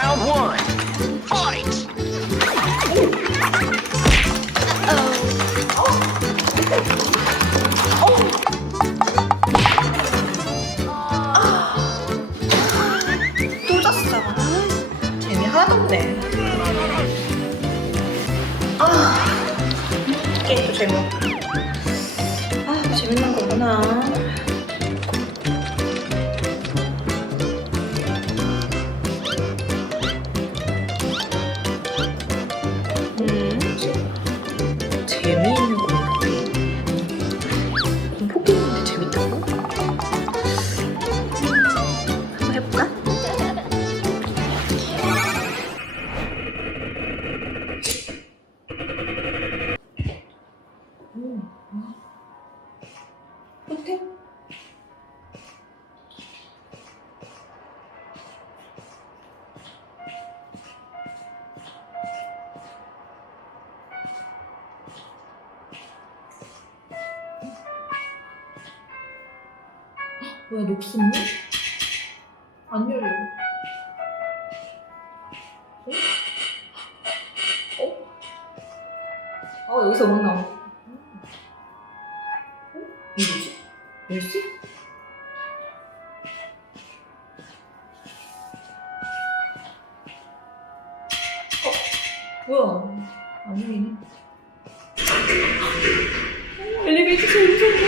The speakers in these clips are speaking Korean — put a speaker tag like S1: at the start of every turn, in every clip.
S1: Round one. Fight!
S2: 또 졌어. 아, 재미 하나도 없네. 아, 게임도 재미없고. 뭐야 녹슨물? 안 열려. 어? 어? 어 여기서 뭐 나오? 어? 이게 뭐지? 열쇠? 어? 뭐야? 안 열리네. 어, 엘리베이터 제일 무서운데?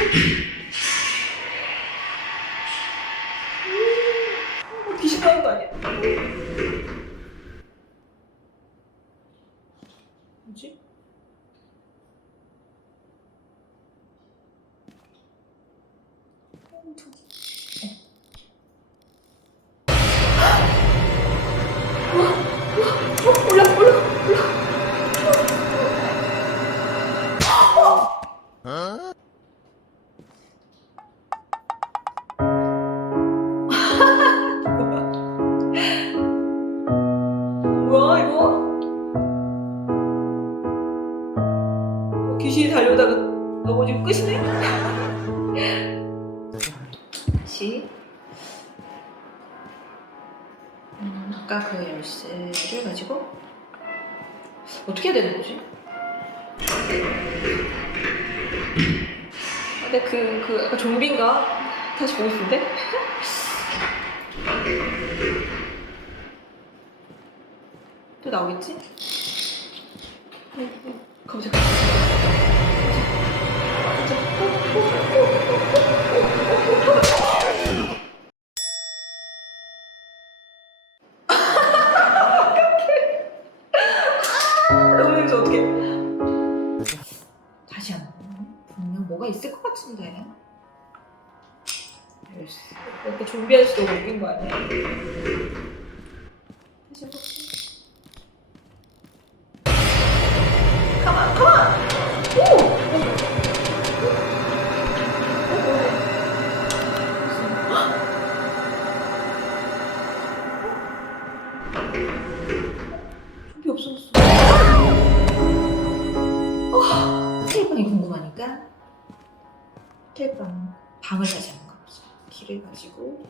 S2: 음, 귀신 나는 거 아니야? 뭐지? 어, 저- 어, 어, 뭐야 이거? 귀신이 달려오다가 넘어지고 끝이네? 시 음, 아까 그 열쇠를 가지고 어떻게 해야 되는 거지? 아, 근데 그, 그 아까 좀비인가? 다시 보고 싶은데? 또 나오겠지? 가보자. 너무 냄새 어떡해. 다시 한 번. 분명 뭐가 있을 것 같은데. 이렇게 아저씨 너무 웃긴 거 아니야? 궁금하니까 호텔방 방을 한번 가보자. 길을 가지고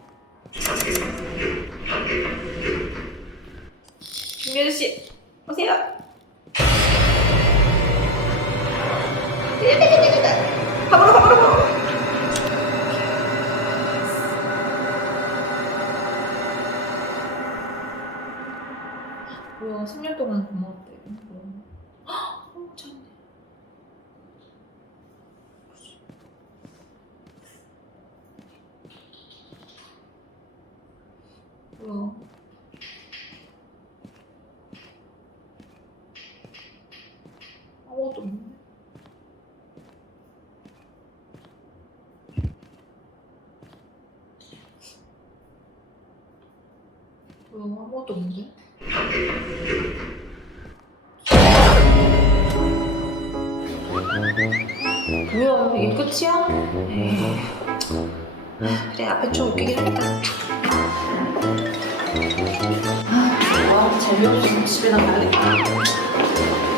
S2: 준비 아저씨 오세요. 가보라 가보라 가보라. 뭐야 3년 동안 고마웠대. 뭐. 헉, 어, 참. 뭐야? 아무것도 없네. 뭐야 아무것도 없는데? 뭐야 이게 끝이야? 에이. 그래 앞에 좀 웃기긴 했다 아, 재미없어서 집에 나 가야겠다